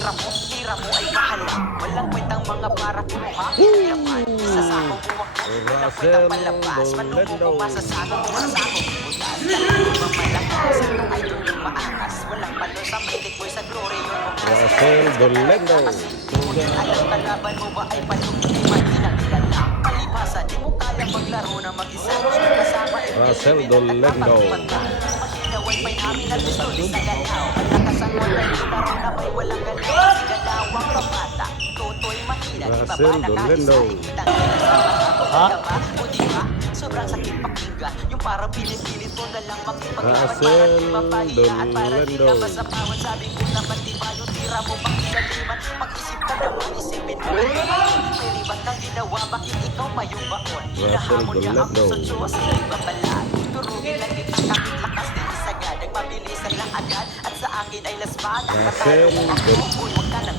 Tira mo ay bahala. Walang kwentang mga para kumahit naman. Sa sakong buwak mo, walang kwentang palabas. Manungo ko masasakong mo sa sakong butas. Talagang mamalakas, ito ay tulong maangas. Walang palo sa milik mo'y sa glory yun mo. Russell Dolendo. Ngunit alam kalaban mo ba ay palong hindi mahina kilala. Palibhasa, di mo kayang maglaro na mag-isa. Kasama Russell Dolendo. Maginaway pa'y namin at gusto sa galaw. Malakas ang wala yung laro na may walang galaw. Si galawang kabata, toto'y mahina. Di ba ba Russell Dolendo. Ha? O di ba? Sobrang sakit pakinggan. Yung parang pilit-pilit mo na lang makipaglaban. Russell Para di mapahiya at para di ka Dolendo. masapawan. Sabi ko naman di ba yung tira mo pakilaliman. Mag-isip ka naman, isipin mo. May ribat kang ginawa, bakit ikaw pa yung baon? Hinahamon niya ang Dolendo. puso sa iba pala. Turugin lang kita kahit lakas din isagad. Ang mabilisan lang agad at sa akin ay laspada. Russell Matalo mo ako, huwag ka nang